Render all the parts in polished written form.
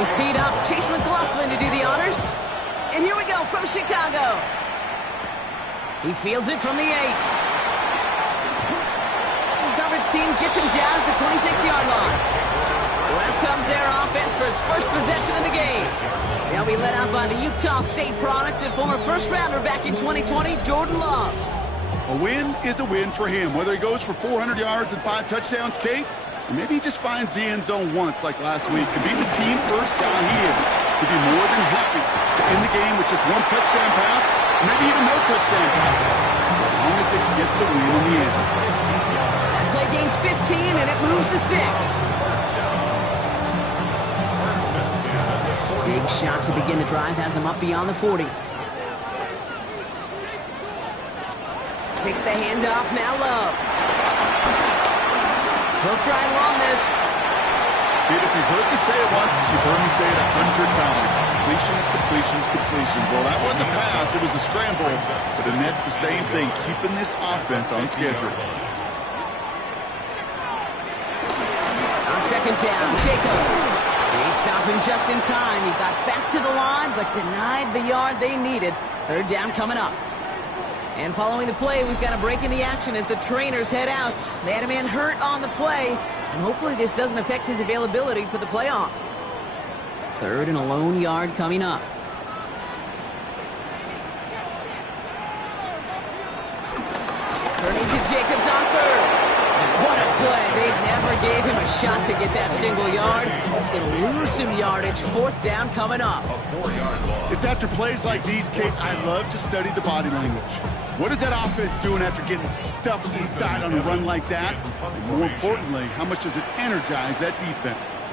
He's teed up. Chase McLaughlin to do the honors. And here we go from Chicago. He fields it from the 8. The coverage team gets him down at the 26-yard line. Well, out comes their offense for its first possession of the game. They'll be led out by the Utah State product and former first-rounder back in 2020, Jordan Love. A win is a win for him, whether he goes for 400 yards and 5 touchdowns, Kate, or maybe he just finds the end zone once like last week. To be the team first down he is, to be more than happy to end the game with just 1 touchdown pass, maybe even no touchdown passes, so long as they get the win in the end. That play gains 15, and it moves the sticks. Big shot to begin the drive has him up beyond the 40. Takes the handoff, now Love. He'll try and run this. Kid, if you've heard me say it once, you've heard me say it 100 times. Completions, completions, completions. Well, that wasn't a pass, it was a scramble. But the net's the same thing, keeping this offense on schedule. On second down, Jacobs. They stop him just in time. He got back to the line, but denied the yard they needed. Third down coming up. And following the play, we've got a break in the action as the trainers head out. They had a man hurt on the play, and hopefully this doesn't affect his availability for the playoffs. Third and a lone yard coming up. Turning to Jacobs on third. What a play. They never gave him a shot to get that single yard. He's going to lose some yardage. Fourth down coming up. It's after plays like these, Kate, I love to study the body language. What is that offense doing after getting stuffed inside on a run like that? And more importantly, how much does it energize that defense?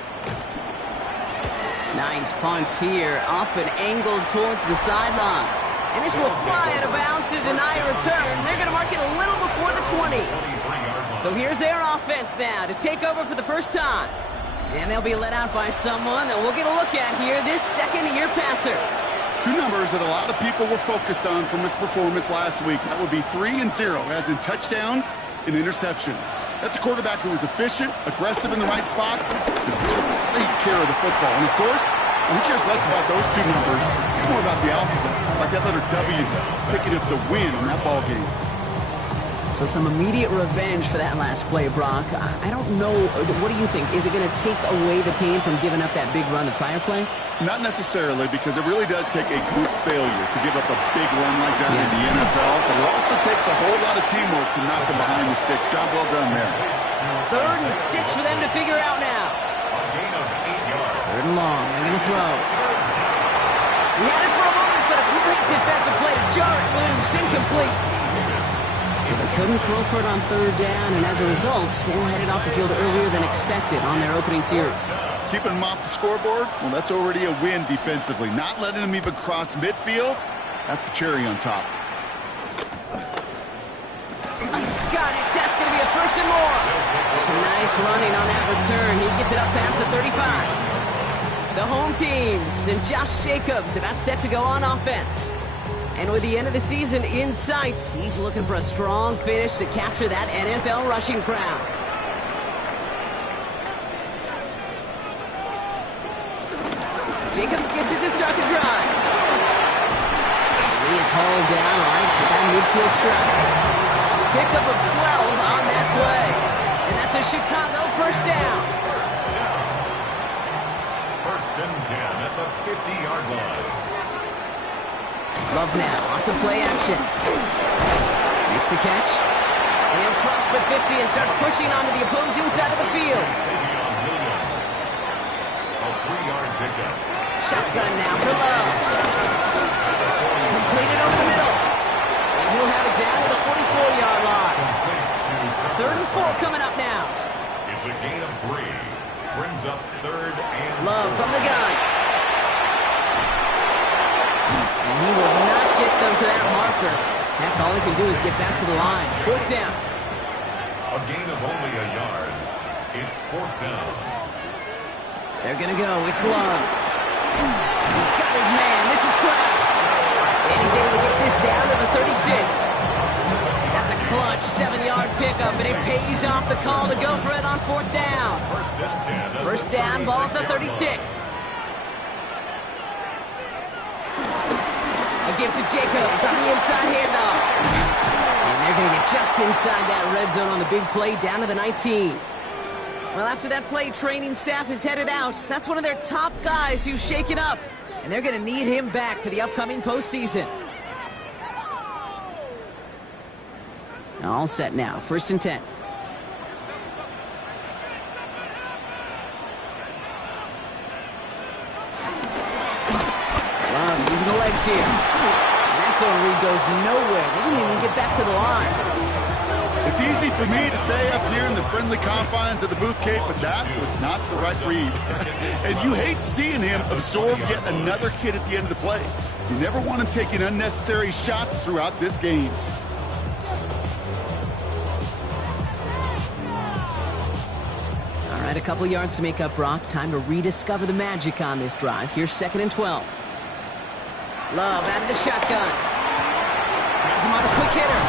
Nice punt here, up and angled towards the sideline. And this will fly out of bounds to deny a return. They're going to mark it a little before the 20. So here's their offense now to take over for the first time. And they'll be let out by someone that we'll get a look at here, this second-year passer. 2 numbers that a lot of people were focused on from his performance last week. That would be 3 and 0, as in touchdowns and interceptions. That's a quarterback who was efficient, aggressive in the right spots, and took great care of the football. And of course, who cares less about those 2 numbers? It's more about the alphabet, like that letter W, picking up the win in that ball game. So some immediate revenge for that last play, Brock. I don't know. What do you think? Is it going to take away the pain from giving up that big run the prior play? Not necessarily, because it really does take a group failure to give up a big run like that in the NFL. But it also takes a whole lot of teamwork to knock them behind the sticks. Job well done there. 3rd and 6 for them to figure out now. 3rd and long. They're going to throw. He had it for a moment, but a great defensive play to jar it loose. Incomplete. So they couldn't throw for it on 3rd down, and as a result, Sam headed off the field earlier than expected on their opening series. Keeping them off the scoreboard, well, that's already a win defensively. Not letting them even cross midfield, that's the cherry on top. He's got it. That's going to be a 1st and more. It's a nice running on that return. He gets it up past the 35. The home teams and Josh Jacobs about set to go on offense. And with the end of the season in sight, he's looking for a strong finish to capture that NFL rushing crown. Jacobs gets it to start the drive. He is hauled down right at that midfield strike. Pickup of 12 on that play. And that's a Chicago 1st down. 1st and 10 at the 50-yard line. Love now, off the play action. Makes the catch. And cross the 50 and start pushing onto the opposing side of the field. A 3-yard pickup. Shotgun now for Love. Completed over the middle. And he'll have it down to the 44-yard line. 3rd and 4 coming up now. It's a gain of 3. Brings up 3rd and Love from the gun. And he will not get them to that marker. Heck, all he can do is get back to the line. 4th down. a gain of only a yard. It's 4th down. They're going to go. It's Love. He's got his man. This is Kraft. And he's able to get this down to the 36. That's a clutch 7-yard pickup, and it pays off the call to go for it on 4th down. 1st and 10. 1st down, ball at the 36. give to Jacobs on the inside handoff. And they're going to get just inside that red zone on the big play down to the 19. Well, after that play, training staff is headed out. That's one of their top guys who's shaken up. And they're going to need him back for the upcoming postseason. All set now. 1st and 10. Love using the legs here. And that zone read goes nowhere. They didn't even get back to the line. It's easy for me to say up here in the friendly confines of the booth, Kate, but that was not the right read. And you hate seeing him absorb yet another hit at the end of the play. You never want him taking unnecessary shots throughout this game. All right, a couple yards to make up, Brock. Time to rediscover the magic on this drive. Here's 2nd and 12. Love out of the shotgun. Has him on a quick hitter.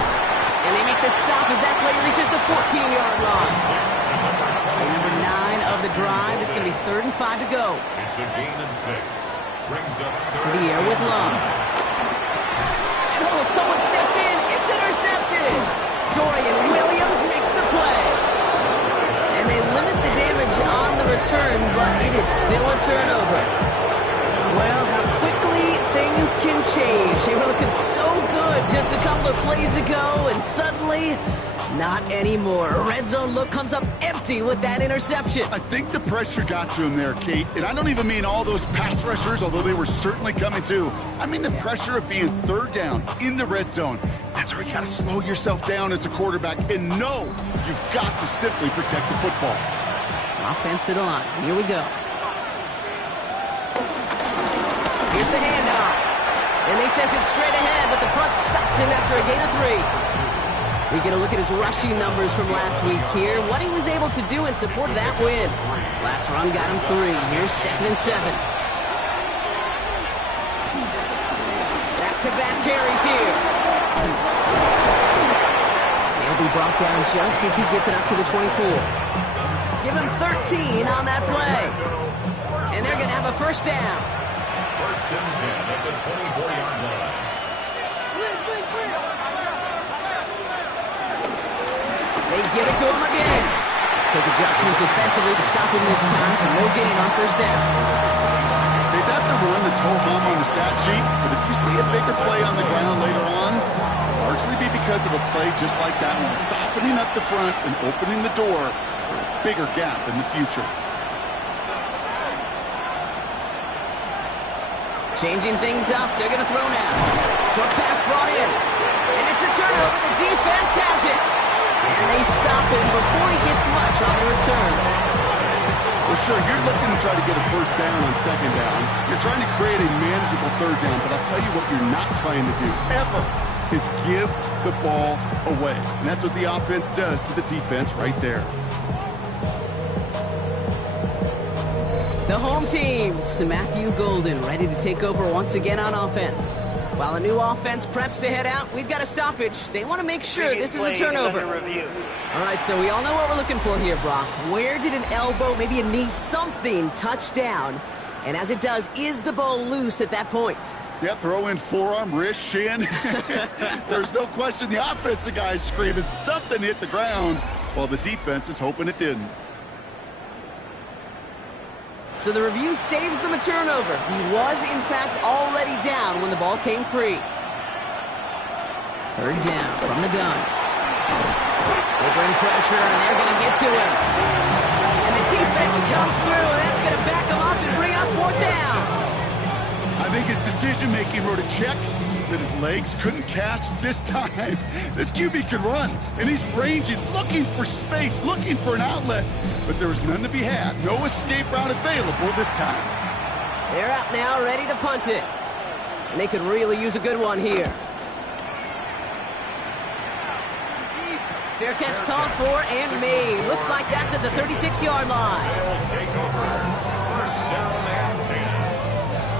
And they make the stop as that play reaches the 14-yard line. And number 9 of the drive. It's going to be 3rd and 5 to go. It's a gain and 6. Brings up To the air with Love. And oh, someone stepped in. It's intercepted. Dorian Williams makes the play. And they limit the damage on the return, but it is still a turnover. Well, how quickly things can change. They were looking so good just a couple of plays ago, and suddenly, not anymore. A red zone look comes up empty with that interception. I think the pressure got to him there, Kate. And I don't even mean all those pass rushers, although they were certainly coming too. I mean the pressure of being 3rd down in the red zone. That's where you got to slow yourself down as a quarterback and know you've got to simply protect the football. Offense to the line. Here we go. Here's the handoff. And they sent it straight ahead, but the front stops him after a gain of 3. We get a look at his rushing numbers from last week here. What he was able to do in support of that win. Last run got him 3. Here's 2nd and 7. Back-to-back carries here. He'll be brought down just as he gets it up to the 24. Give him 13 on that play. And they're going to have a 1st down. 1st and 10 at the 24-yard line. They give it to him again. Quick adjustment defensively to stop him this time, so no gain on 1st down. Hey, that's a run that's ho-hum on the stat sheet, but if you see a bigger play on the ground later on, largely be because of a play just like that one, softening up the front and opening the door for a bigger gap in the future. Changing things up, they're going to throw now. Short pass brought in. And it's a turnover, the defense has it. And they stop him before he gets much on the return. Well, sure, you're looking to try to get a 1st down on 2nd down. You're trying to create a manageable 3rd down, but I'll tell you what you're not trying to do, ever, is give the ball away. And that's what the offense does to the defense right there. The home teams, Matthew Golden ready to take over once again on offense. While a new offense preps to head out, we've got a stoppage. They want to make sure this is a turnover. All right, so we all know what we're looking for here, Brock. Where did an elbow, maybe a knee, something touch down? And as it does, is the ball loose at that point? Yeah, throw in forearm, wrist, shin. There's no question the offensive guy's screaming something hit the ground while the defense is hoping it didn't. So the review saves them a turnover. He was, in fact, already down when the ball came free. 3rd down from the gun. They bring pressure, and they're going to get to him. And the defense comes through, and that's going to back him up and bring up 4th down. I think his decision-making wrote a check that his legs couldn't catch this time. This QB can run, and he's ranging, looking for space, looking for an outlet. But there was none to be had. No escape route available this time. They're out now, ready to punt it. And they could really use a good one here. Fair catch called for and made. Looks like that's at the 36-yard line. They'll take over. 1st down and 10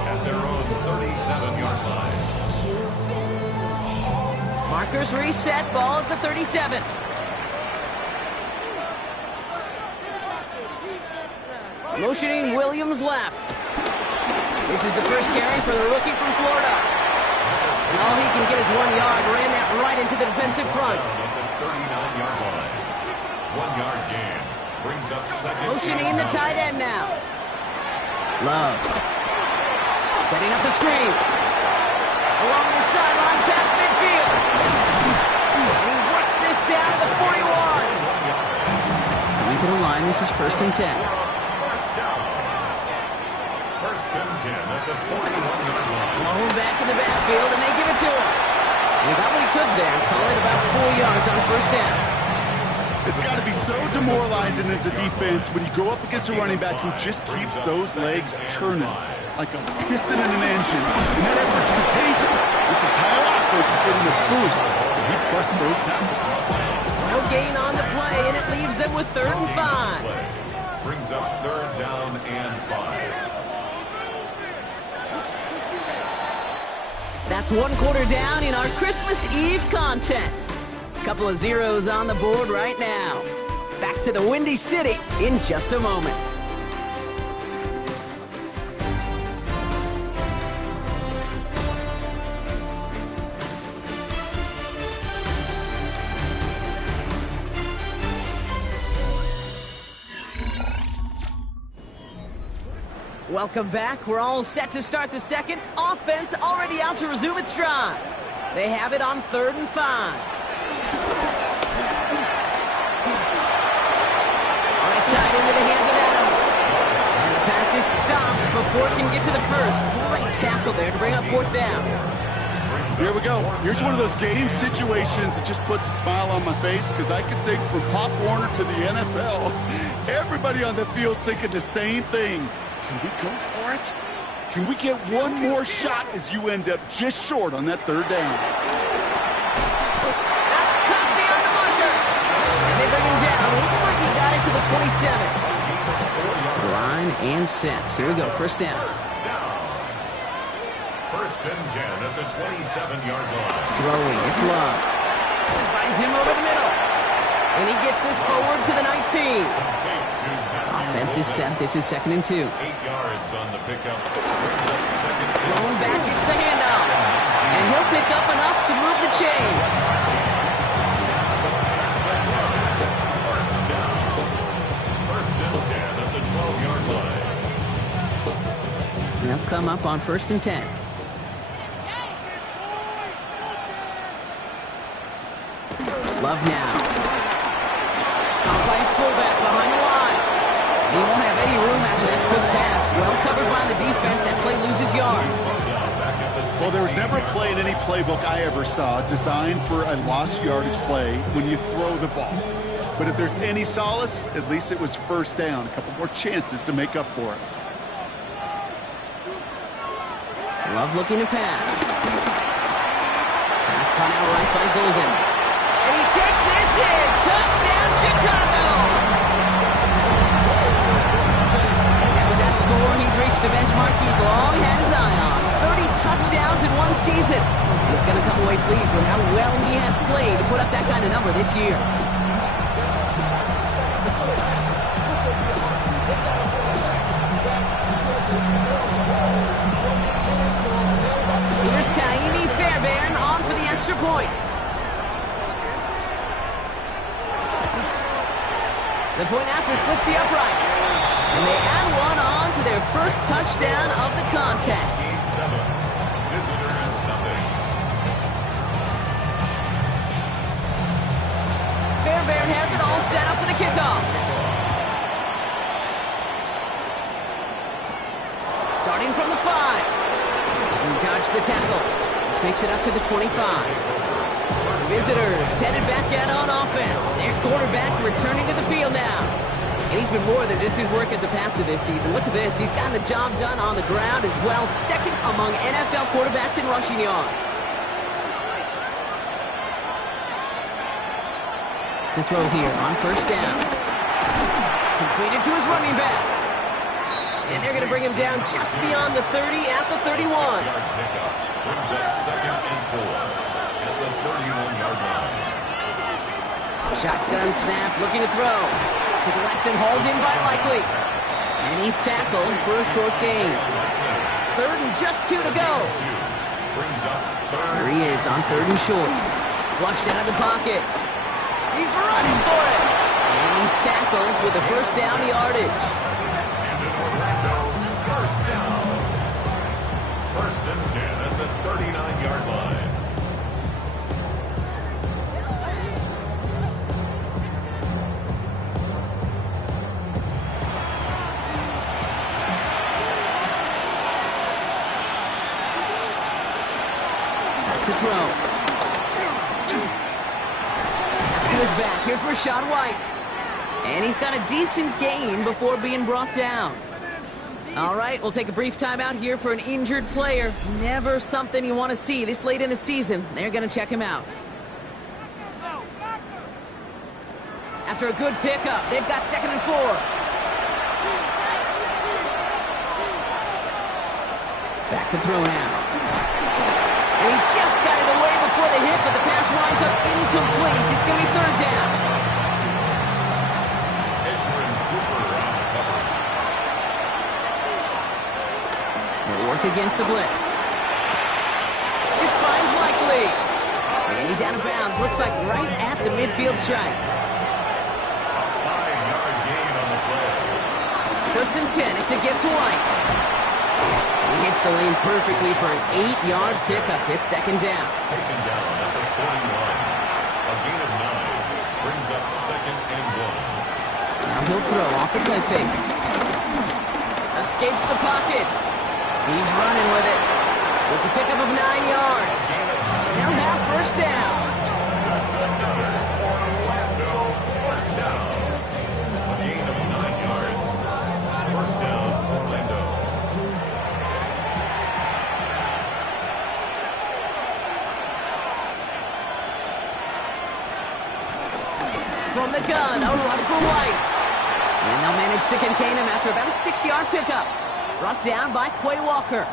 at their own 37-yard line. Markers reset, ball at the 37. Motioning Williams left. This is the first carry for the rookie from Florida. And all he can get is 1 yard. Ran that right into the defensive front. At the 39-yard line. 1 yard gain. Brings up second. Motioning the tight end now. Love. Setting up the screen. Along the sideline past midfield. And he works this down to the 41. Coming to the line, this is 1st and 10. First down. 1st and 10 at the 41-yard line. Blown back in the backfield, and they give it to him. And he got what he could there. Call it about 4 yards on 1st down. It's got to be so demoralizing as a defense when you go up against a running back who just keeps those legs churning like a piston in an engine. And that effort's contagious. This entire offense is getting a boost. And he busts those tackles. No gain on the play, and it leaves them with 3rd and 5. Brings up 3rd down and 5. That's 1 quarter down in our Christmas Eve contest. Couple of zeros on the board right now. Back to the Windy City in just a moment. Welcome back. We're all set to start the second. Offense already out to resume its stride. They have it on 3rd and 5. Side into the hands of Adams. And the pass is stopped before it can get to the first. Great tackle there to bring up 4th down. Here we go. Here's one of those game situations that just puts a smile on my face because I can think from Pop Warner to the NFL, everybody on the field's thinking the same thing. Can we go for it? Can we get one more shot as you end up just short on that 3rd down? That's cut beyond the marker. And they bring him down. Looks like he got it to the 27. To the line and set. Here we go. 1st down. 1st and 10 at the 27-yard line. Throwing. It's Love. Finds him over the middle. And he gets this forward to the 19. Offense is set. This is 2nd and 2. 8 yards on the pickup. Thrown back. It's the handoff. And he'll pick up enough to move the chains. They'll come up on 1st and 10. Love now. Caught by his fullback behind the line. He won't have any room after that quick pass. Well covered by the defense. That play loses yards. Well, there was never a play in any playbook I ever saw designed for a lost yardage play when you throw the ball. But if there's any solace, at least it was 1st down. A couple more chances to make up for it. Love looking to pass. Pass caught out right by Golden. And he takes this in. Touchdown, Chicago! And with that score, he's reached the benchmark he's long had his eye on. 30 touchdowns in one season. He's going to come away pleased with how well he has played to put up that kind of number this year. Here's Kaimi Fairbairn on for the extra point. The point after splits the uprights. And they add one on to their first touchdown of the contest. Visitors nothing. Fairbairn has it all set up for the kickoff. Starting from the 5. He dodged the tackle. This makes it up to the 25. Visitors headed back out on offense. Their quarterback returning to the field now. And he's been more than just his work as a passer this season. Look at this. He's gotten the job done on the ground as well. 2nd among NFL quarterbacks in rushing yards. To throw here on 1st down. Completed to his running back. And they're going to bring him down just beyond the 30 at the 31. 6-yard pickup. Brings up 2nd and 4 at the 31-yard line. Shotgun snap, looking to throw. To the left and hauled in by Likely. And he's tackled for a short gain. 3rd and just 2 to go. brings up third. Here he is on 3rd and short. Flushed out of the pocket. He's running for it. And he's tackled with the first down yardage. And an Orlando first down. 1st and 10 at the 39-yard line. To throw. That's to his back. Here's Rashad White. And he's got a decent gain before being brought down. All right, we'll take a brief timeout here for an injured player. Never something you want to see this late in the season. They're going to check him out. After a good pickup, they've got 2nd and 4. Back to throw now. And he just got it away before the hit, but the pass winds up incomplete. It's going to be 3rd down. Edgerrin Cooper on the cover. He'll work against the blitz. This finds likely. And he's out of bounds. Looks like right at the midfield stripe. 5-yard gain on the play. 1st and 10. It's a give to White. He hits the lane perfectly for an 8-yard pickup. It's 2nd down. Taken down at the 41. A gain of 9 brings up 2nd and 1. Now he'll throw off the play fake. Escapes the pocket. He's running with it. It's a pickup of 9 yards. And they'll have 1st down. That's another Orlando first down. A gain of 9 yards. 1st down, Orlando. From the gun, a run for White. And they'll manage to contain him after about a 6-yard pickup. Brought down by Quay Walker.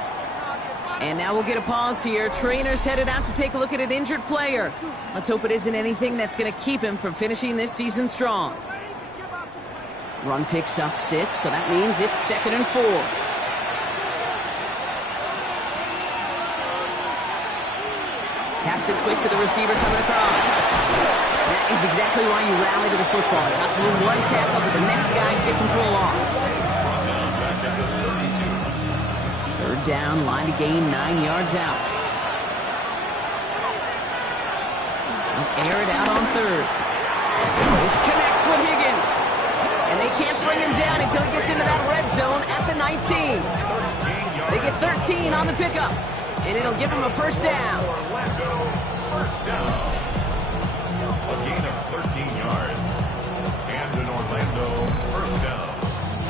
And now we'll get a pause here. Trainers headed out to take a look at an injured player. Let's hope it isn't anything that's going to keep him from finishing this season strong. Run picks up 6, so that means it's 2nd and 4. Taps it quick to the receiver coming across. That is exactly why you rally to the football. Got through one tackle, but the next guy gets him for a loss. 3rd down, line to gain 9 yards out. They'll air it out on 3rd. This connects with Higgins. And they can't bring him down until he gets into that red zone at the 19. They get 13 on the pickup. And it'll give him a 1st down. Orlando first down. A gain of 13 yards. And an Orlando first down.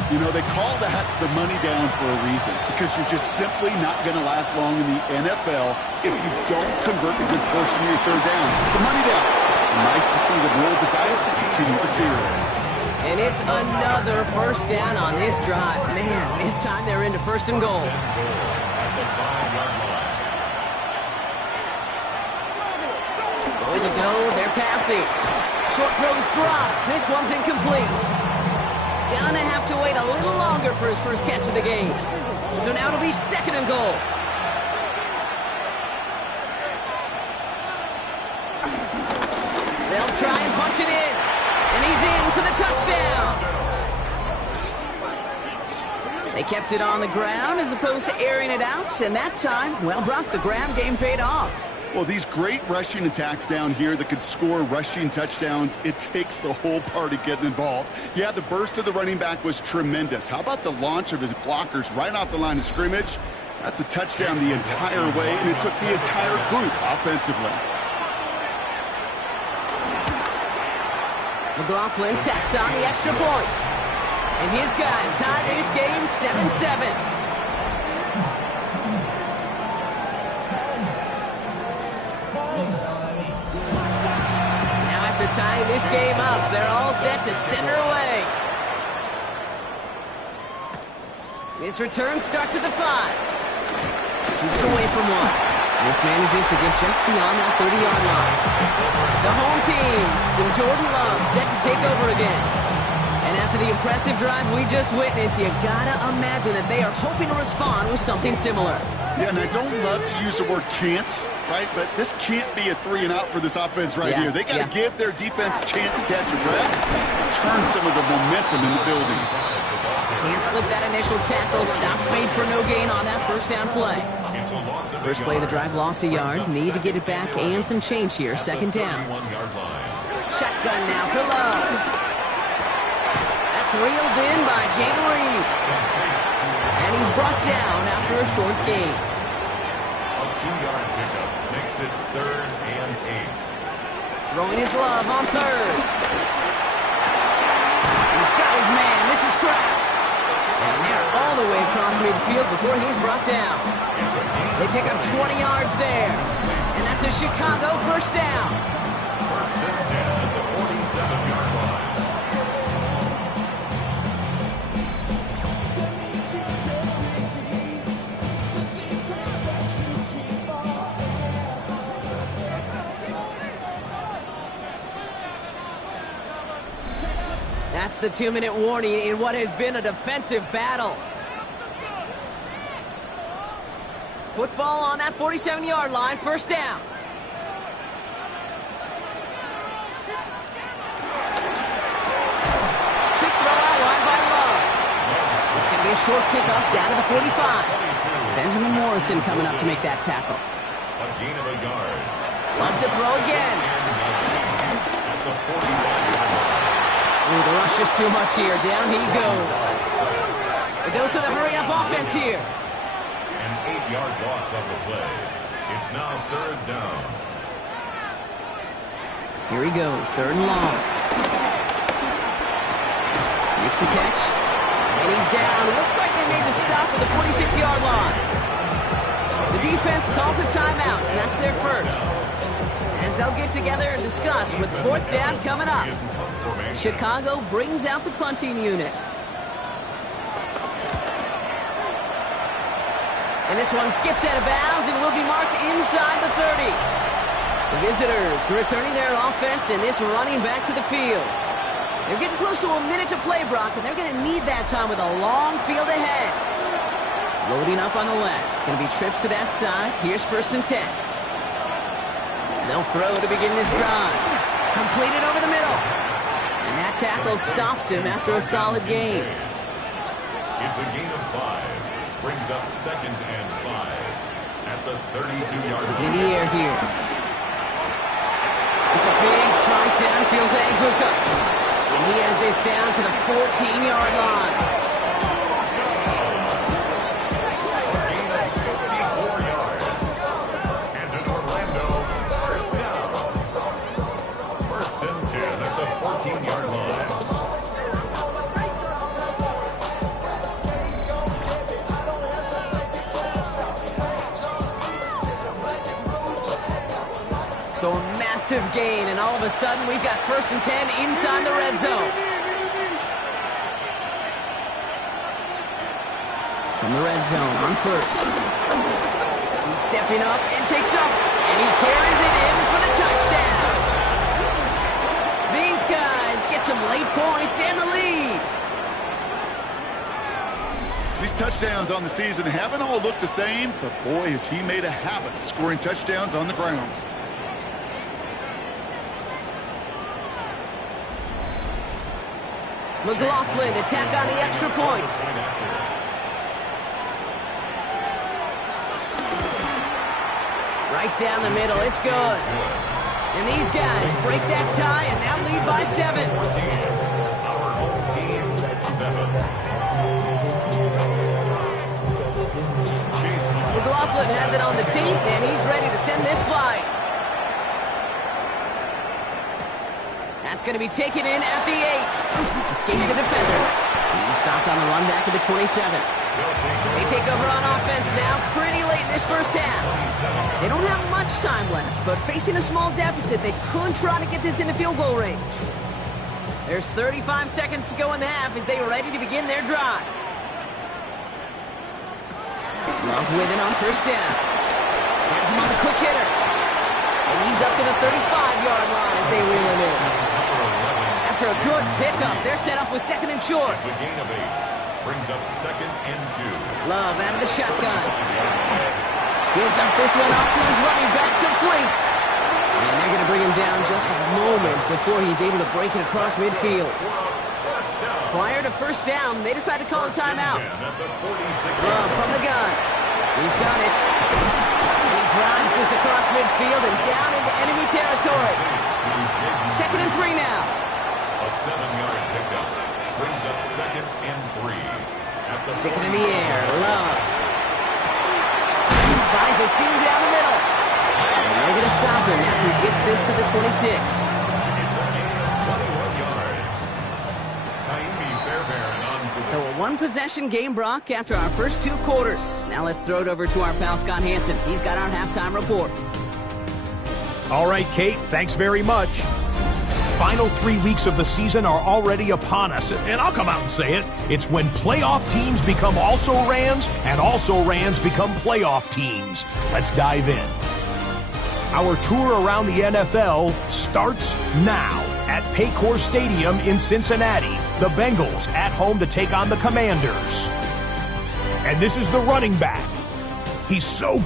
You know, they call that the money down for a reason, because you're just simply not going to last long in the NFL if you don't convert a good portion of your 3rd down. It's a money down. Nice to see them roll the dice and continue the series. And it's another 1st down on this drive. Man, this time they're into 1st and goal. At the 5-yard line. Going to go, they're passing. Short throw is dropped. This one's incomplete. Gonna have to wait a little longer for his first catch of the game. So now it'll be 2nd and goal. They'll try and punch it in. And he's in for the touchdown. They kept it on the ground as opposed to airing it out. And that time, well, Brock, the grab game paid off. Well, these great rushing attacks down here that could score rushing touchdowns, it takes the whole party getting involved. Yeah, the burst of the running back was tremendous. How about the launch of his blockers right off the line of scrimmage? That's a touchdown the entire way, and it took the entire group offensively. McLaughlin tacks on the extra point. And his guys tie this game 7-7. Tying this game up, they're all set to center away. This return starts at the 5. Shoots away from 1. This manages to get just beyond that 30-yard line. The home teams, and Jordan Love set to take over again. And after the impressive drive we just witnessed, you gotta imagine that they are hoping to respond with something similar. Yeah, and I don't love to use the word can't, right? But this can't be a 3-and-out for this offense right here. They got to give their defense a chance to catch a breath and turn some of the momentum in the building. Can't slip that initial tackle. Stops made for no gain on that first down play. First play of the drive lost a yard. Need to get it back and some change here. Second down. Shotgun now for Love. That's reeled in by Jalen Reed. And he's brought down after a short gain. A 2-yard pickup makes it 3rd and 8. Throwing his Love on 3rd. He's got his man. This is Kraft. And they're all the way across midfield before he's brought down. They pick up 20 yards there. And that's a Chicago first down. First and 10 at the 47-yard line. That's the 2-minute warning in what has been a defensive battle. Football on that 47-yard line, first down. Quick throw out wide by Love. It's going to be a short pickup down to the 45. Benjamin Morrison coming up to make that tackle. A gain of a yard. Loves to throw again. At the 45-yard line. Ooh, the rush is too much here. Down he goes. A dose of the hurry-up offense here. An 8-yard loss on the play. It's now 3rd down. Here he goes, 3rd and long. Makes the catch. And he's down. Looks like they made the stop at the 46-yard line. The defense calls a timeout, and that's their first. As they'll get together and discuss with 4th down coming up. Chicago brings out the punting unit. And this one skips out of bounds and will be marked inside the 30. The visitors returning their offense and this running back to the field. They're getting close to a minute to play, Brock, and they're going to need that time with a long field ahead. Loading up on the left. It's going to be trips to that side. Here's 1st and 10. They'll throw to begin this drive. Completed over the middle. And that tackle stops him after a solid gain. It's a gain of 5. Brings up 2nd and 5 at the 32-yard line. In the air here. It's a big strike downfield to Anguka. And he has this down to the 14-yard line. A gain of 54 yards. And an Orlando first down. 1st and 10 at the 14-yard line. So a massive gain, and all of a sudden we've got 1st and 10 inside the red zone. From the red zone on 1st. He's stepping up and takes up, and he carries it in for the touchdown. These guys get some late points and the lead. These touchdowns on the season haven't all looked the same, but boy, has he made a habit of scoring touchdowns on the ground. McLaughlin to tack on the extra point. Right down the middle, it's good. And these guys break that tie and now lead by 7. Our home team, 7. McLaughlin has it on the team, and he's ready to send this flight. That's going to be taken in at the 8. Escapes the defender. He's stopped on the run back at the 27. They take over on offense now pretty late in this first half. They don't have much time left, but facing a small deficit, they could try to get this into field goal range. There's 35 seconds to go in the half as they are ready to begin their drive. Love with it on 1st down. Has him on the quick hitter. And he's up to the 35-yard line as they reel him in. After a good pickup, they're set up with 2nd and short. The gain of 8 brings up 2nd and 2. Love out of the shotgun. Builds up this one off to his running back, complete. And they're going to bring him down just a moment before he's able to break it across midfield. Prior to first down, they decide to call a timeout. From the gun. He's got it. And he drives this across midfield and down into enemy territory. 2nd and 3 now. A 7-yard pickup brings up 2nd and 3. Sticking in the air. Love. He finds a seam down the middle. And they're going to stop him after he gets this to the 26. It's a gain of 21 yards. So a one-possession game, Brock, after our first 2 quarters. Now let's throw it over to our pal Scott Hansen. He's got our halftime report. All right, Kate, thanks very much. Final 3 weeks of the season are already upon us, and I'll come out and say it. It's when playoff teams become also-rans, and also-rans become playoff teams. Let's dive in. Our tour around the NFL starts now at Paycor Stadium in Cincinnati. The Bengals at home to take on the Commanders. And this is the running back. He's so...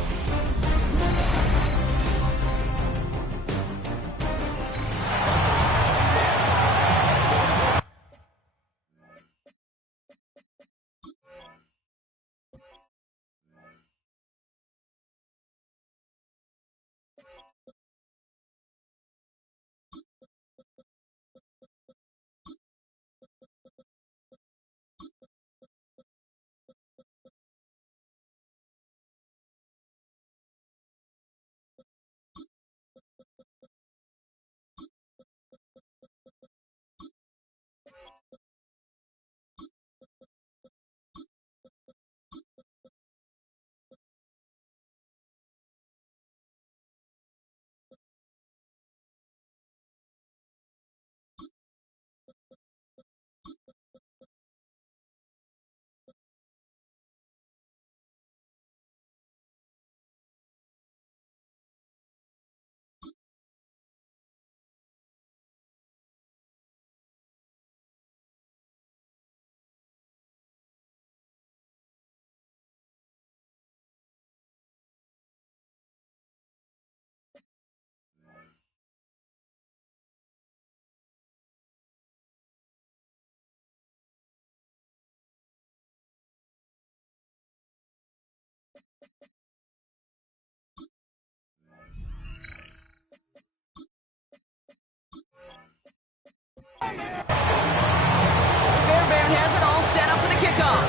Fairbairn has it all set up for the kickoff.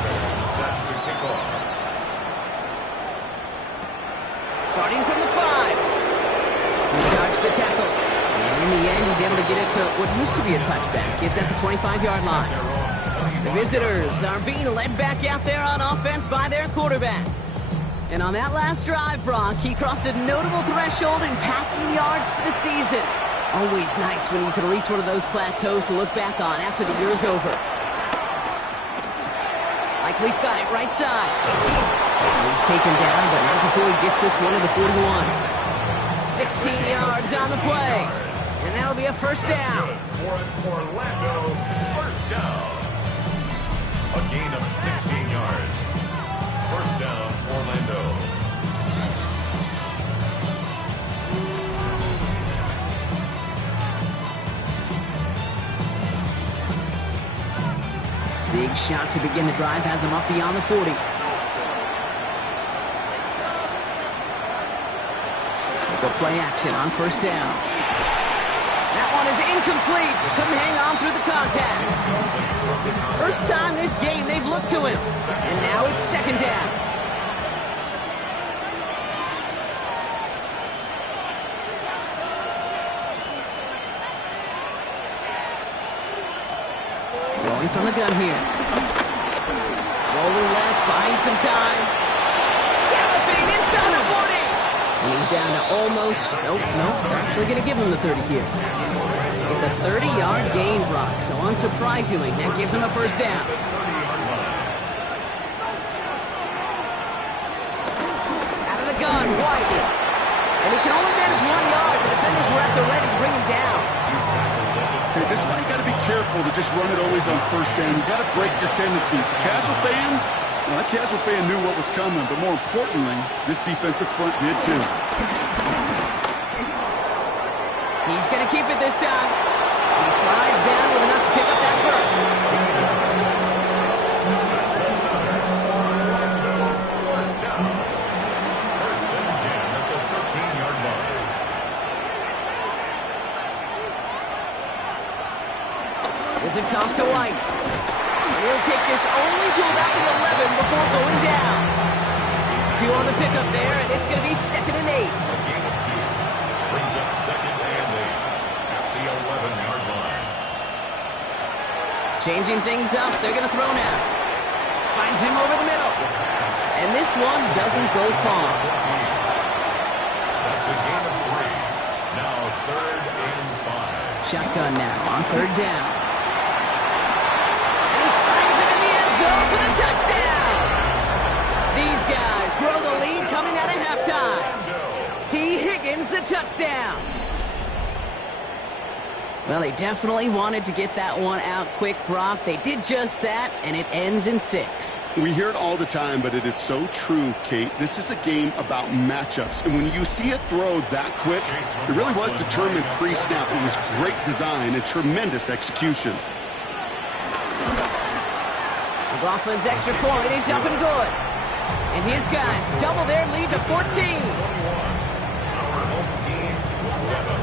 Set to kick off. Starting from the 5. He dodged the tackle. And in the end, he's able to get it to what used to be a touchback. It's at the 25-yard line. The visitors are being led back out there on offense by their quarterback. And on that last drive, Brock, he crossed a notable threshold in passing yards for the season. Always nice when you can reach one of those plateaus to look back on after the year's over. Likely's got it right side. He's taken down, but not before he gets this one to the 41. 16 yards on the play. And that'll be a first down. For Orlando, first down. A gain of 16 yards. First down, Orlando. Big shot to begin the drive has him up beyond the 40. Go play action on first down. That one is incomplete. Couldn't hang on through the contact. First time this game they've looked to him. And now it's second down. Rolling from the gun here. Rolling left, buying some time. Galloping inside the 40. And he's down to almost, nope, they're actually going to give him the 30 here. It's a 30-yard gain, Brock, so unsurprisingly, that gives him a first down. Out of the gun, White. And he can only manage 1 yard. The defenders were at the ready to bring him down. Okay, this is why you got to be careful to just run it always on first down. You got to break your tendencies. Casual fan, Well, that casual fan knew what was coming, but more importantly, this defensive front did too. He's going to keep it this time. He slides down with enough to pick up that first. First down. First and 10 at the 13-yard line. There's a toss to White. And he'll take this only to about the 11 before going down. 2 on the pickup there, and it's going to be 2nd and 8. A gain of 2 brings up 2nd and 8 at the 11-yard line. Changing things up, they're going to throw now. Finds him over the middle. And this one doesn't go far. That's a gain of 3. Now 3rd and 5. Shotgun now on 3rd down. And he finds him in the end zone for the touchdown. These guys grow the lead coming out of halftime. T. Higgins, the touchdown. Well, they definitely wanted to get that one out quick, Brock. They did just that, and it ends in 6. We hear it all the time, but it is so true, Kate. This is a game about matchups. And when you see it throw that quick, it really was determined pre-snap. It was great design and tremendous execution. McLaughlin's extra point is up and good. And his guys double their lead to 14. Our home team, 7.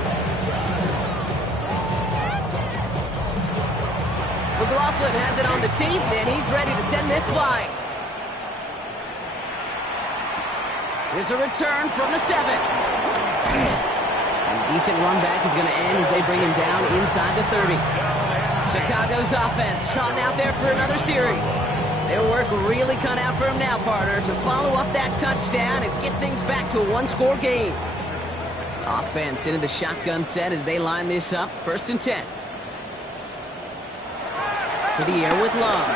McLaughlin has it on the team, and he's ready to send this flying. Here's a return from the 7. And decent run back is going to end as they bring him down inside the 30. Chicago's offense trotting out there for another series. Their work really cut out for him now, partner, to follow up that touchdown and get things back to a one-score game. Offense into the shotgun set as they line this up. 1st and 10. To the air with Love.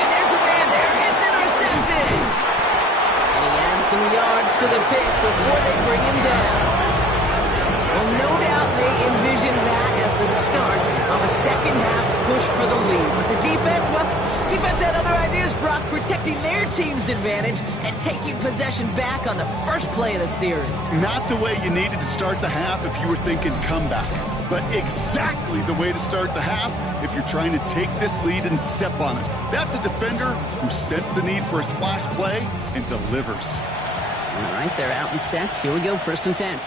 And there's a man there. It's intercepted. And he adds some yards to the pick before they bring him down. Well, no doubt they envision that as the start of a second-half push for the lead. But the defense, well, defense had other ideas, Brock, protecting their team's advantage and taking possession back on the first play of the series. Not the way you needed to start the half if you were thinking comeback, but exactly the way to start the half if you're trying to take this lead and step on it. That's a defender who sets the need for a splash play and delivers. All right, they're out and set. Here we go, 1st and 10.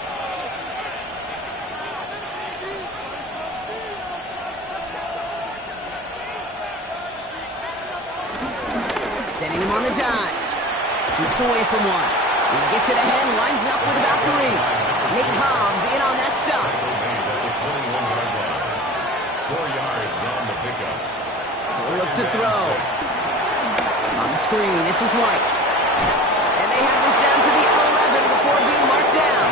Setting him on the dive. Keeps away from one. He gets it ahead, winds up with about 3. Nate Hobbs in on that stop. 21-yard line. 4 yards on the pickup. Look to throw. On the screen, this is White. And they have this down to the 11 before being marked down.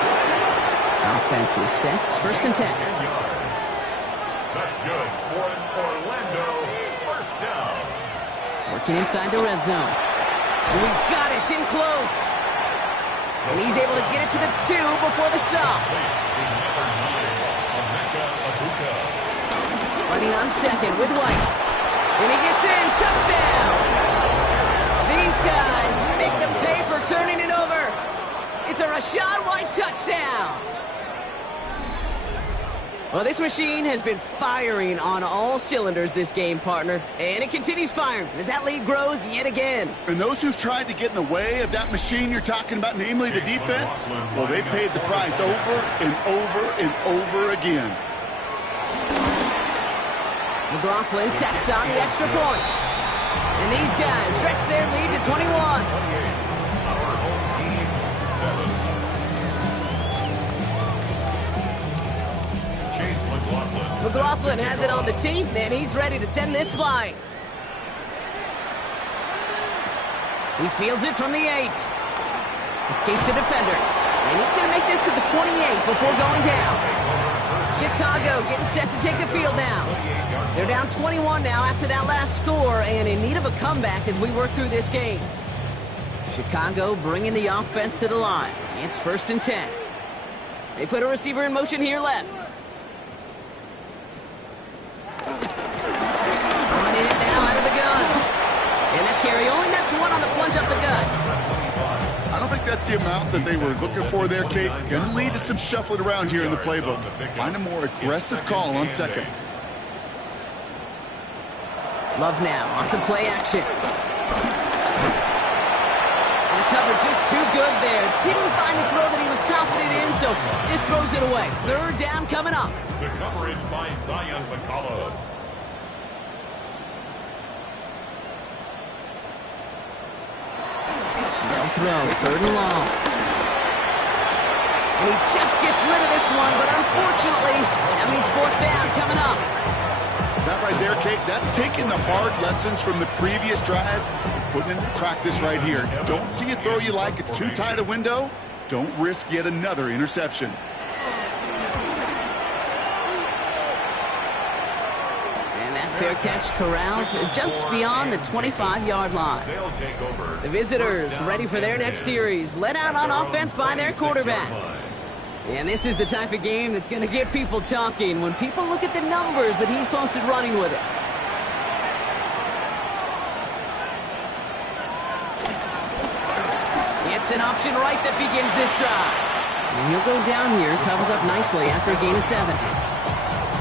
Offense is set. 1st and 10. 10 yards. That's good for an Orlando first down. Working inside the red zone. Oh, he's got it. It's in close. And he's able to get it to the 2 before the stop. Running on 2nd with White. And he gets in. Touchdown! These guys make them pay for turning it over. It's a Rachaad White touchdown. Well, this machine has been firing on all cylinders this game, partner. And it continues firing as that lead grows yet again. And those who've tried to get in the way of that machine you're talking about, namely the defense, well, they paid the price over and over and over again. McLaughlin sacks on the extra point. And these guys stretch their lead to 21. Our home team, 7. Chase McLaughlin. McLaughlin has it on the team, and he's ready to send this flying. He fields it from the 8. Escapes the defender. And he's going to make this to the 28 before going down. Chicago getting set to take the field now. They're down 21 now after that last score and in need of a comeback as we work through this game. Chicago bringing the offense to the line. It's 1st and 10. They put a receiver in motion here left. Running it now out of the gun. And That's the amount that they were looking for there, Kate. Going to lead to some shuffling around here in the playbook. Find a more aggressive call on second. Love now off the play action. And the cover just too good there. Didn't find the throw that he was confident in, so just throws it away. Third down coming up. The coverage by Zion McCullough. They'll throw, third and long. And he just gets rid of this one, but unfortunately, that means fourth down coming up. That right there, Kate, that's taking the hard lessons from the previous drive and putting it into practice right here. Don't see a throw you like, it's too tight a window. Don't risk yet another interception. And that fair catch corralled just beyond the 25-yard line. They'll take over. The visitors ready for their next series, led out on offense by their quarterback. And this is the type of game that's going to get people talking when people look at the numbers that he's posted running with it. It's an option right that begins this drive. And he'll go down here, covers up nicely after a gain of 7.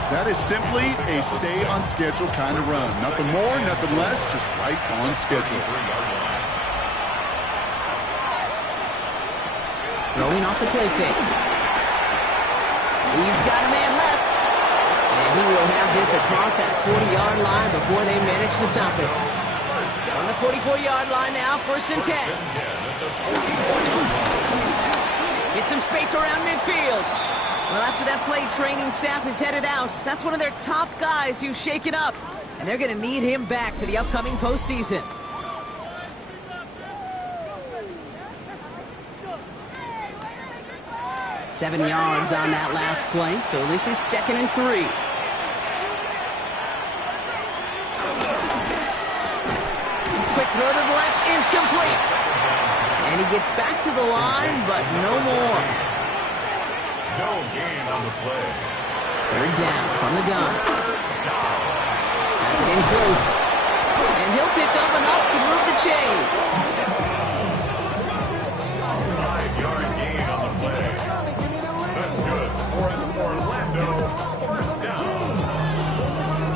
That is simply a stay-on-schedule kind of run. Nothing more, nothing less, just right on schedule. Throwing off the play fake. He's got a man left. And he will have this across that 40-yard line before they manage to stop it. On the 44-yard line now, 1st and 10. Get some space around midfield. Well, after that play, training staff is headed out. That's one of their top guys who's shaken up. And they're going to need him back for the upcoming postseason. Seven yards on that last play, so this is 2nd and 3. Quick throw to the left is complete. And he gets back to the line, but no more. No gain on the play. Third down from the gun. Has it in close. And he'll pick up enough to move the chains. 5-yard gain on the play. That's good for an Orlando first down.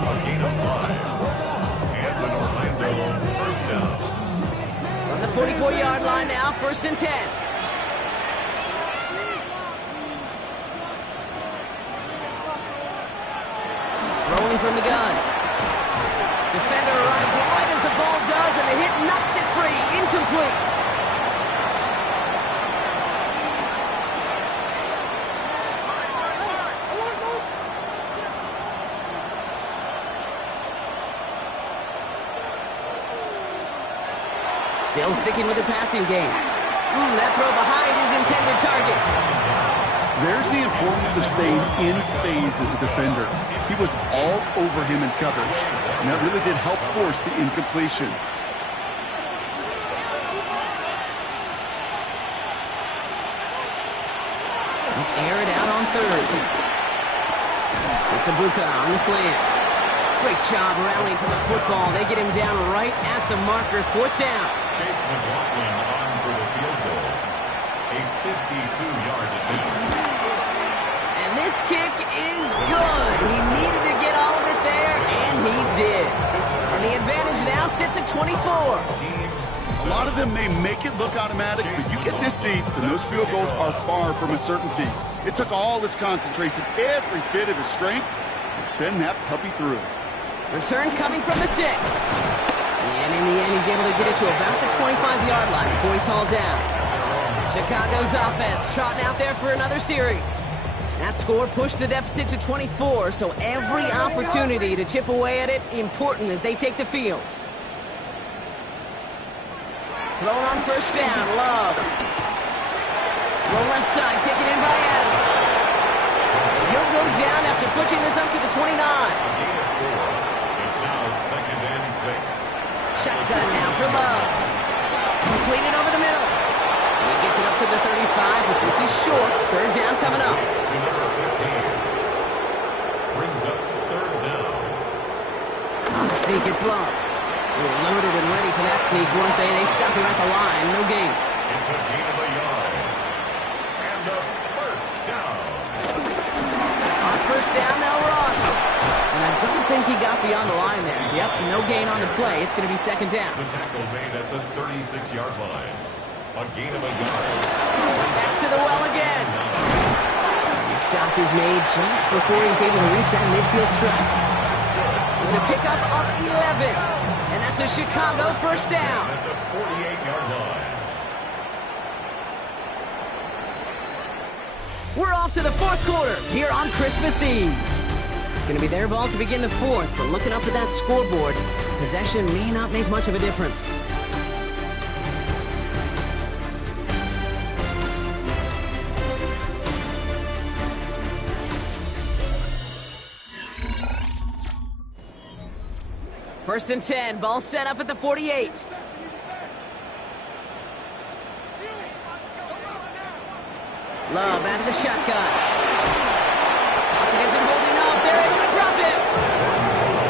A gain of 5. And an Orlando first down. On the 44-yard line now, 1st and 10. Throwing from the gun. Defender arrives right as the ball does, and the hit knocks it free. Incomplete. Still sticking with the passing game. That throw behind his intended target. There's the importance of staying in phase as a defender. He was all over him in coverage, and that really did help force the incompletion. Air it out on 3rd. It's Ibuka on the slant. Great job rallying to the football. They get him down right at the marker. 4th down. Chase McLaughlin on for the field goal. A 52-yard attempt. And this kick is good. He needed to get all of it there, and he did. And the advantage now sits at 24. A lot of them may make it look automatic, but you get this deep, and those field goals are far from a certainty. It took all his concentration, every bit of his strength, to send that puppy through. Return coming from the 6. And in the end, he's able to get it to about the 25-yard line before he's hauled down. Chicago's offense trotting out there for another series. That score pushed the deficit to 24, so every opportunity to chip away at it important as they take the field. Thrown on 1st down, Love. Throw left side, taken in by Adams. And he'll go down after pushing this up to the 29. It's now 2nd and 6. Shotgun now for Love. Completed over the middle. He gets it up to the 35, but this is short. 3rd down coming up. To number 15. Brings up 3rd down. On the sneak, it's Love. They were loaded and ready for that sneak, weren't they? They stopped him at the line. No gain. It's a gain of a yard. And the first down. On first down, they'll run. And I don't think he got beyond the line there. Yep, no gain on the play. It's going to be second down. The tackle made at the 36-yard line. A gain of a yard. Back to the well again. The stop is made just before he's able to reach that midfield strike. It's a pickup of 11. And that's a Chicago first down. At the 48-yard line. We're off to the fourth quarter here on Christmas Eve. It's going to be their ball to begin the fourth, but looking up at that scoreboard, possession may not make much of a difference. First and 10, ball set up at the 48. Love out of the shotgun. Pocket isn't holding up. They're able to drop it.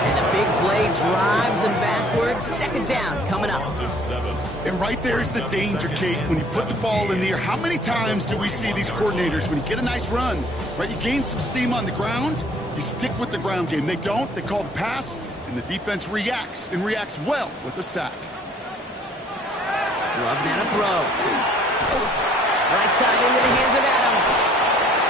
And the big play drives them backwards. Second down coming up. And right there's the danger, Kate. When you put the ball in the air, how many times do we see these coordinators, when you get a nice run, right, you gain some steam on the ground, you stick with the ground game. They don't. They call the pass, and the defense reacts, and reacts well with a sack. Love now to throw. Right side into the hands of Adams.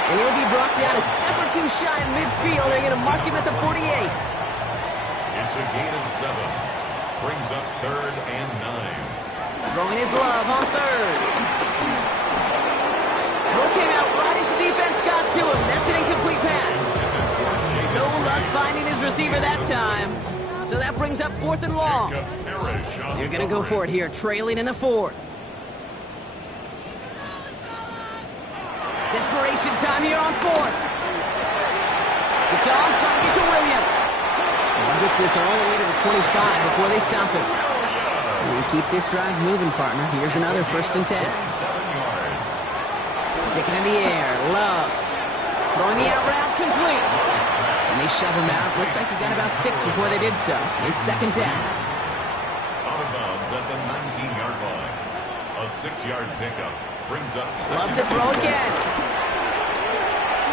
And he'll be brought down a step or two shy of midfield. They're going to mark him at the 48. It's a gain of 7. Brings up 3rd and 9. Throwing his Love on third. Throw came out right as the defense got to him. That's an incomplete pass. No luck finding his receiver that time. So that brings up 4th and long. They're going to go for it here, trailing in the 4th. Desperation time here on 4th. It's on target to Williams. And he gets this all the way to the 25 before they stop him. And keep this drive moving, partner. Here's another first and 10. Sticking in the air. Love. Throwing the out route complete. And they shove him out. Looks like he got about 6 before they did so. It's second down. Out of bounds at the 19-yard line. A 6-yard pickup. Brings up Love to throw again.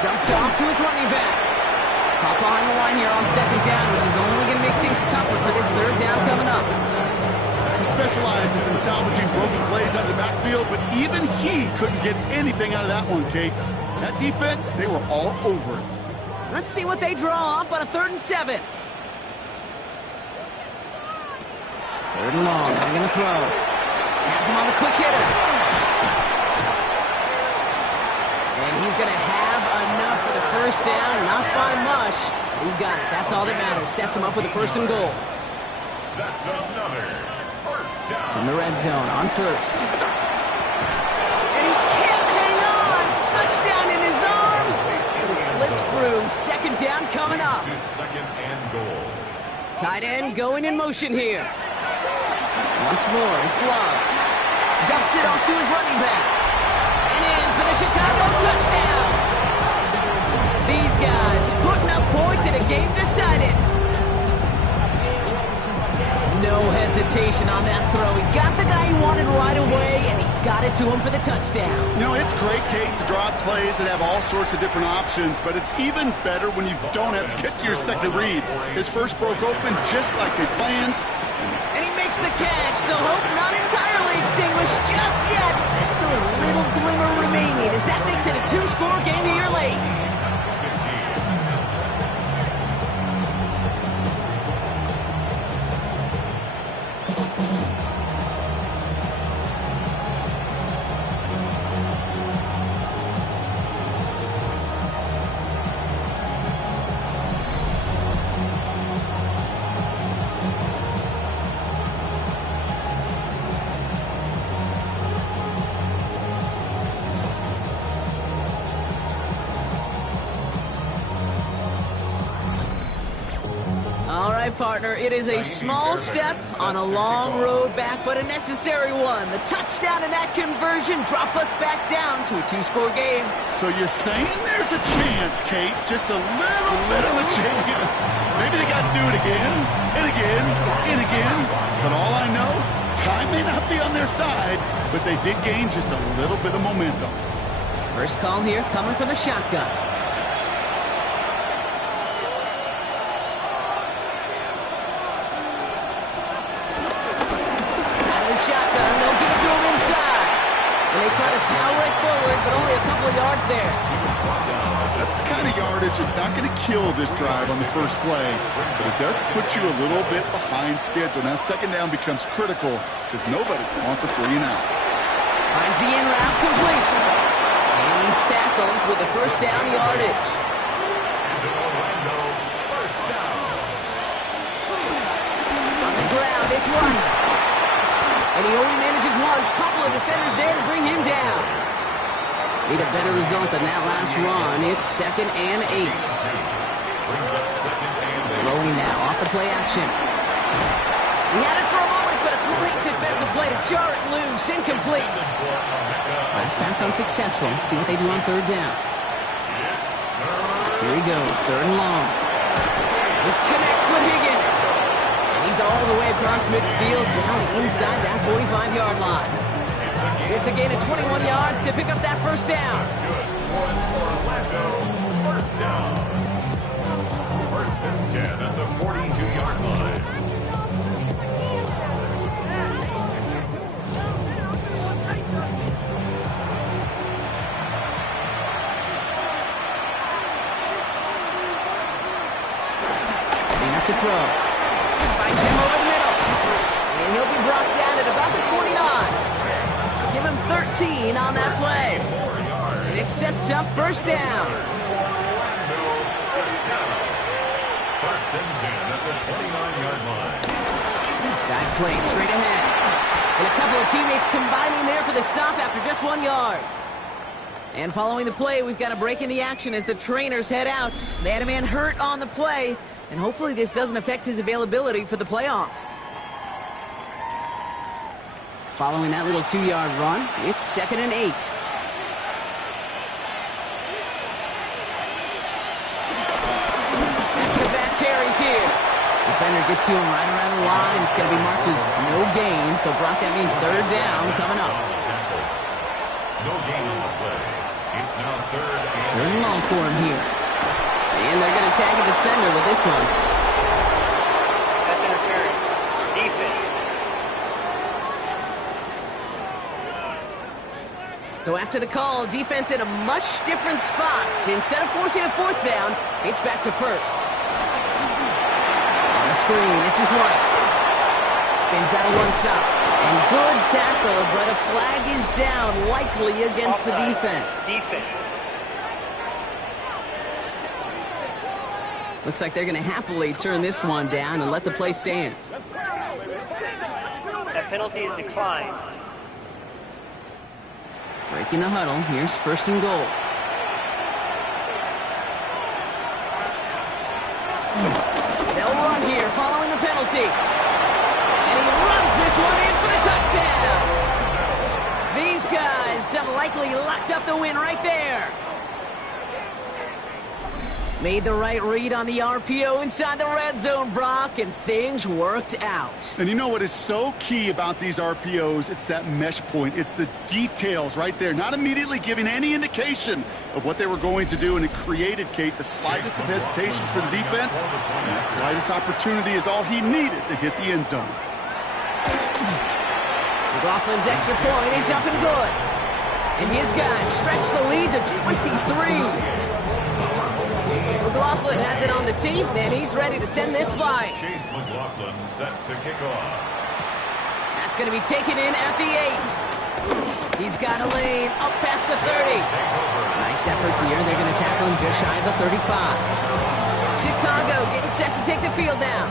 Dumped off to his running back. Caught behind the line here on second down, which is only going to make things tougher for this third down coming up. He specializes in salvaging broken plays out of the backfield, but even he couldn't get anything out of that one, Kate. That defense, they were all over it. Let's see what they draw up on a 3rd and 7. 3rd and long. They're going to throw. Has him on the quick hitter. And he's going to have enough for the first down. Not by much. He got it. That's all that matters. Sets him up with the 1st and goal. That's another first down. In the red zone on 1st. And he can't hang on. Touchdown in his arms. But it slips through. Second down coming up. To 2nd and goal. Tight end going in motion here. Once more, it's Love. Dumps it off to his running back. And in for the Chicago touchdown. These guys putting up points in a game decided. No hesitation on that throw. He got the guy he wanted right away, and he got it to him for the touchdown. You know, it's great, Kate, to draw plays and have all sorts of different options, but it's even better when you don't have to get to your second read. His first broke open just like they planned. And he makes the catch, so hope not entirely extinguished just yet. Still a little glimmer remaining as that makes it a 2-score game here late. Partner, it is a small step on a long road back, but a necessary one. The touchdown and that conversion drop us back down to a 2-score game. So you're saying there's a chance, Kate, just a little bit of a chance. Maybe they got to do it again and again and again. But all I know, Time may not be on their side, but they did gain just a little bit of momentum. First call here coming from the shotgun. Out of the shotgun, they'll give it to him inside. And they try to power it forward, but only a couple of yards there. That's the kind of yardage, it's not going to kill this drive on the first play, but it does put you a little bit behind schedule. Now second down becomes critical because nobody wants a 3 and out. Finds the in route, complete. And he's tackled with the first down yardage. On the ground, it's White. And he only manages one. Couple of defenders there to bring him down. Need a better result than that last run. It's 2nd and 8. Throwing now off the play action. He had it for a moment, but a great defensive play to jar it loose. Incomplete. Last pass unsuccessful. Let's see what they do on 3rd down. Here he goes, 3rd and long. This connects with Higgins. And he's all the way across midfield, down inside that 45-yard line. It's a gain of 21 yards to pick up that first down. That's good. Orlando, first down. 1st and 10 at the 42-yard line. Setting up to throw. Finds him over the middle. And he'll be brought down at about the 29. Give him 13 on that play. And it sets up first down. First and 10 at the 29-yard line. Dive play straight ahead. And a couple of teammates combining there for the stop after just 1 yard. And following the play, we've got a break in the action as the trainers head out. They had a man hurt on the play, and hopefully this doesn't affect his availability for the playoffs. Following that little 2-yard run, it's 2nd and 8. Back-to-back carries here. Defender gets to him right around the line. It's going to be marked as no gain, so Brock, that means 3rd down coming up. No gain on the play. It's now 3rd and long for him here. And they're going to tag a defender with this one. Pass interference. Defense. So after the call, defense in a much different spot. Instead of forcing a 4th down, it's back to 1st. On the screen, this is White. Spins out of one stop. And good tackle, but a flag is down, likely against the defense. Looks like they're going to happily turn this one down and let the play stand. That penalty is declined. Breaking the huddle. Here's 1st and goal. They'll run here following the penalty. And he runs this one in for the touchdown. These guys have likely locked up the win right there. Made the right read on the RPO inside the red zone, Brock, and things worked out. And you know what is so key about these RPOs? It's that mesh point. It's the details right there. Not immediately giving any indication of what they were going to do, and it created, Kate, the slightest of hesitations for the defense. And that slightest opportunity is all he needed to hit the end zone. McLaughlin's extra point is up and good. And his guys stretch the lead to 23. McLaughlin has it on the team, and he's ready to send this flying. Chase McLaughlin set to kick off. That's going to be taken in at the 8. He's got a lane up past the 30. Nice effort here. They're going to tackle him just shy of the 35. Chicago getting set to take the field now.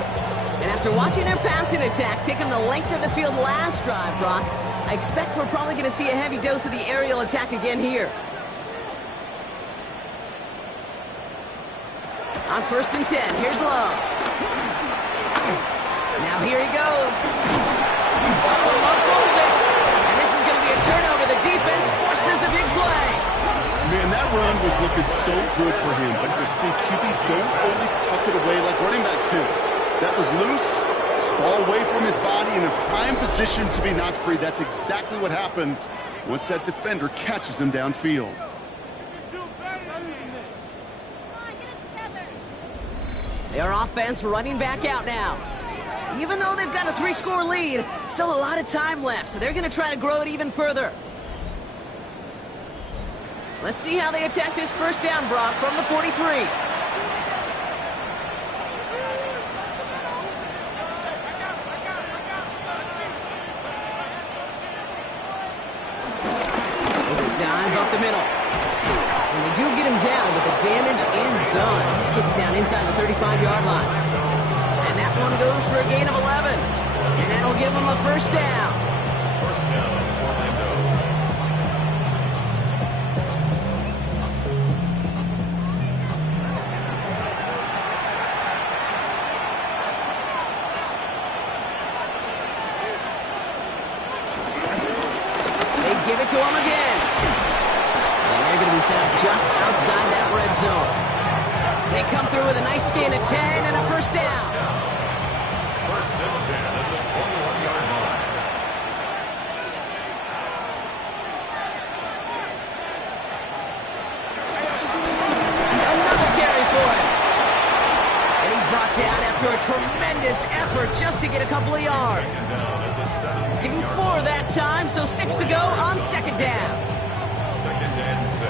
And after watching their passing attack taking the length of the field last drive, Brock, I expect we're probably going to see a heavy dose of the aerial attack again here. On 1st and 10, here's Lowe. Now here he goes. Lowe folded it. And this is going to be a turnover. The defense forces the big play. Man, that run was looking so good for him. But you see, QBs don't always tuck it away like running backs do. That was loose, Ball away from his body in a prime position to be knocked free. That's exactly what happens once that defender catches him downfield. Their offense running back out now. Even though they've got a 3-score lead, still a lot of time left, so they're going to try to grow it even further. Let's see how they attack this first down, Brock, from the 43. Dive up the middle. And they do get him down, but the damage is done. He gets down inside the 35-yard line. And that one goes for a gain of 11. And that'll give him a first down. First down, Orlando. They give it to him again. They're going to be set up just outside that red zone. They come through with a nice gain of 10 and a first down. First and 10 at the 21-yard line. Another carry for him. And he's brought down after a tremendous effort just to get a couple of yards. Give him 4 that time, so 6 to go on second down. Second and 6.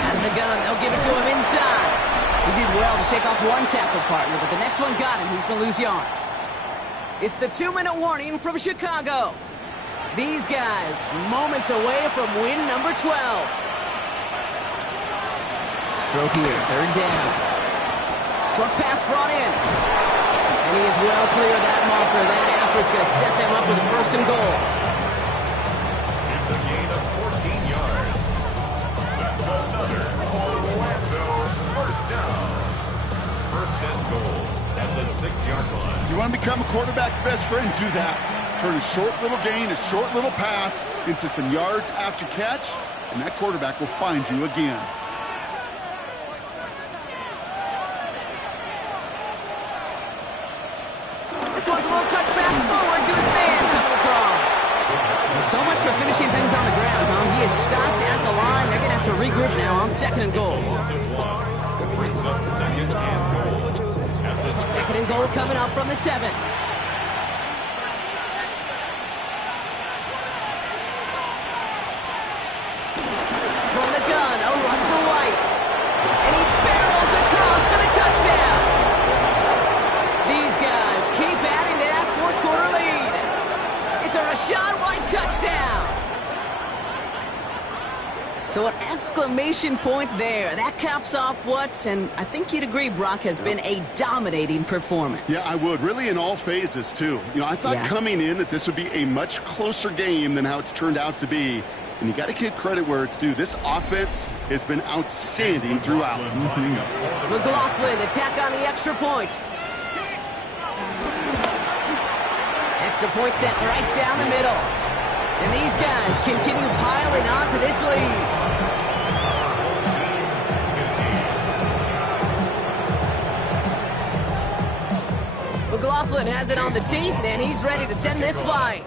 Out of the gun, they'll give it to him inside. He did well to shake off one tackle partner, but the next one got him. He's going to lose yards. It's the 2-minute warning from Chicago. These guys moments away from win number 12. Throw here, third down. Short pass brought in. And he is well clear of that marker. That effort's going to set them up with a first and goal. It's a gain of 14 yards. That's another Orlando first down. First and goal at the 6-yard line. If you want to become a quarterback's best friend, do that. Turn a short little gain, a short little pass into some yards after catch, and that quarterback will find you again. This one's a little touch pass forward to his man coming across. So much for finishing things on the ground, huh? He is stopped at the line. They're going to have to regroup now on second and goal. Brings up second and goal. At the Second and goal coming up from the 7. From the gun, a run for White. And he barrels across for the touchdown. These guys keep adding to that fourth-quarter lead. It's a Rachaad White touchdown. So an exclamation point there. That caps off what, and I think you'd agree, Brock, has been a dominating performance. Yeah, I would. Really in all phases, too. You know, I thought coming in that this would be a much closer game than how it's turned out to be. And you got to give credit where it's due. This offense has been outstanding throughout. McLaughlin attack on the extra point. Extra point set right down the middle. And these guys continue piling on to this lead. McLaughlin has it on the tee, and he's ready to send this flying.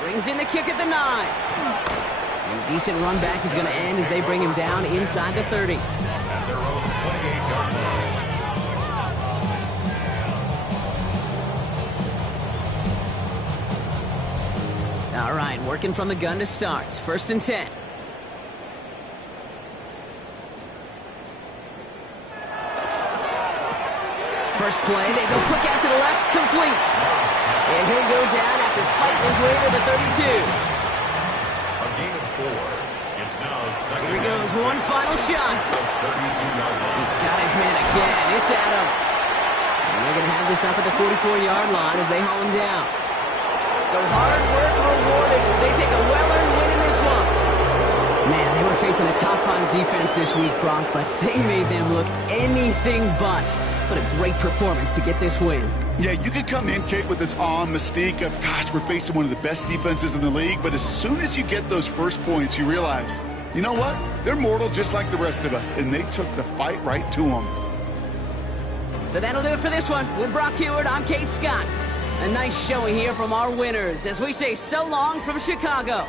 Brings in the kick at the 9. And a decent run back is going to end as they bring him down inside the 30. At their own 28-yard line. All right, working from the gun to start. First and 10. First play, they go quick out to the left, complete. And he'll go down after fighting his way to the 32. A gain of 4. It's now second. Here he goes, one final shot. 32-yard line. He's got his man again. It's Adams. And they're going to have this up at the 44-yard line as they haul him down. So hard work rewarded as they take a well-earned win in this one. Man, they were facing facing a top-5 defense this week, Brock, but they made them look anything but. What a great performance to get this win. Yeah, you could come in, Kate, with this awe and mystique of, gosh, we're facing one of the best defenses in the league, but as soon as you get those first points, you realize, you know what? They're mortal just like the rest of us, and they took the fight right to them. So that'll do it for this one. With Brock Heward, I'm Kate Scott. A nice showing here from our winners as we say so long from Chicago.